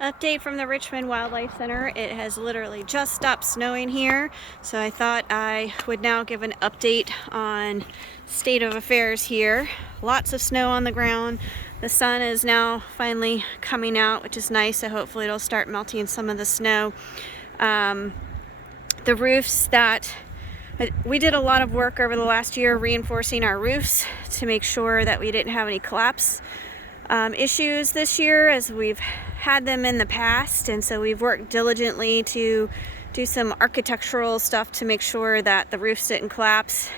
Update from the Richmond Wildlife Center. It has literally just stopped snowing here, so I thought I would now give an update on state of affairs here. Lots of snow on the ground. The sun is now finally coming out, which is nice, so hopefully it'll start melting some of the snow. The roofs that we did a lot of work over the last year reinforcing our roofs to make sure that we didn't have any collapse issues this year, as we've had them in the past, and so we've worked diligently to do some architectural stuff to make sure that the roofs didn't collapse.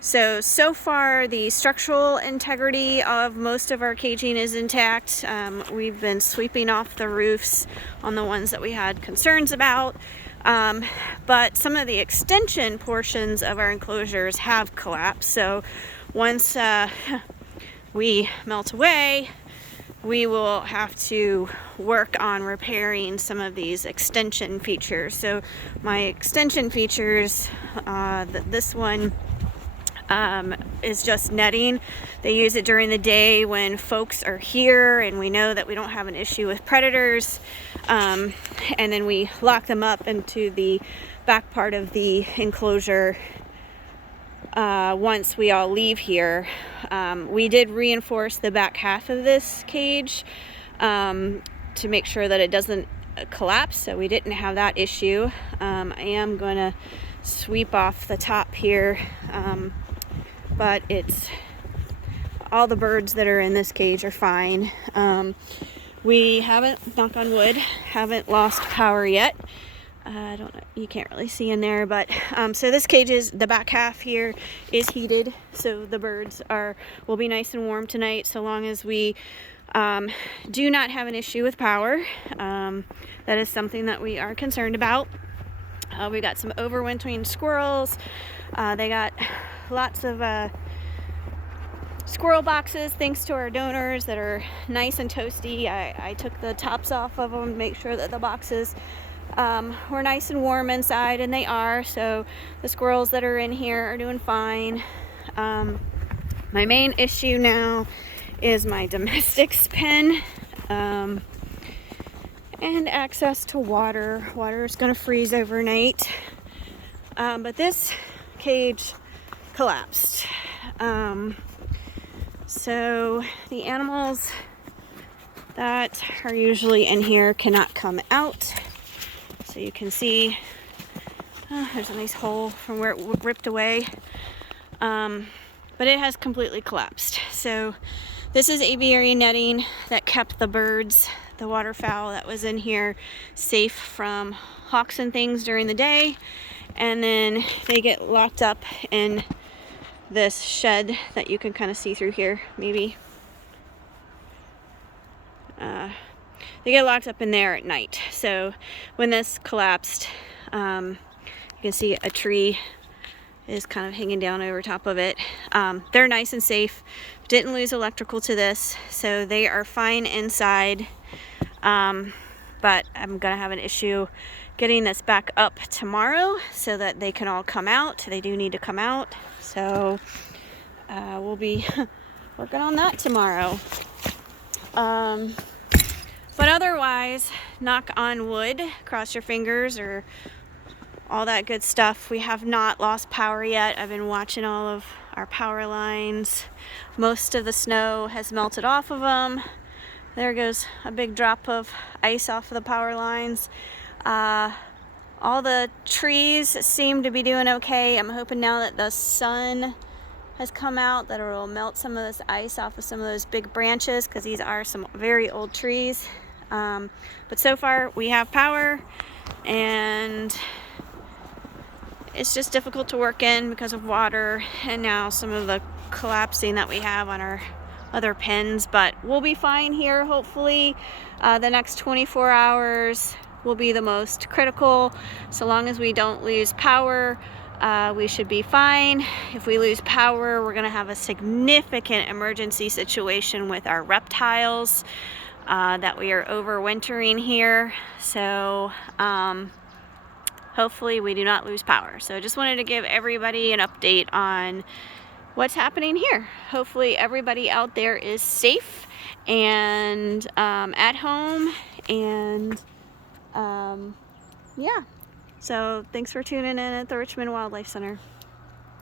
So far the structural integrity of most of our caging is intact. We've been sweeping off the roofs on the ones that we had concerns about, but some of the extension portions of our enclosures have collapsed. So once we melt away, we will have to work on repairing some of these extension features. So my extension features, this one is just netting. They use it during the day when folks are here and we know that we don't have an issue with predators, and then we lock them up into the back part of the enclosure once we all leave here. We did reinforce the back half of this cage to make sure that it doesn't collapse, so we didn't have that issue. I am going to sweep off the top here, but it's all the birds that are in this cage are fine. We haven't, knock on wood, haven't lost power yet. I don't know, you can't really see in there, but so this cage is, the back half here is heated, so the birds will be nice and warm tonight, so long as we do not have an issue with power. That is something that we are concerned about. We got some overwintering squirrels. They got lots of squirrel boxes, thanks to our donors, that are nice and toasty. I took the tops off of them to make sure that the boxes were nice and warm inside, and they are. So the squirrels that are in here are doing fine. My main issue now is my domestics pen, and access to water. Water is going to freeze overnight, but this cage collapsed. So the animals that are usually in here cannot come out. So you can see there's a nice hole from where it ripped away, but it has completely collapsed. So this is aviary netting that kept the birds, the waterfowl that was in here, safe from hawks and things during the day, and then they get locked up in this shed that you can kind of see through here, maybe. They get locked up in there at night. So when this collapsed, you can see a tree is kind of hanging down over top of it. They're nice and safe. Didn't lose electrical to this, so they are fine inside. But I'm gonna have an issue getting this back up tomorrow so that they can all come out. They do need to come out. So we'll be working on that tomorrow. But otherwise, knock on wood, cross your fingers, or all that good stuff. We have not lost power yet. I've been watching all of our power lines. Most of the snow has melted off of them. There goes a big drop of ice off of the power lines. All the trees seem to be doing okay. I'm hoping now that the sun has come out that it will melt some of this ice off of some of those big branches, because these are some very old trees. But so far we have power, and it's just difficult to work in because of water and now some of the collapsing that we have on our other pens. But we'll be fine here, hopefully. The next 24 hours will be the most critical. So long as we don't lose power, we should be fine. If we lose power, we're gonna have a significant emergency situation with our reptiles that we are overwintering here. So hopefully we do not lose power. So just wanted to give everybody an update on what's happening here. Hopefully everybody out there is safe and at home, and yeah. So thanks for tuning in at the Richmond Wildlife Center.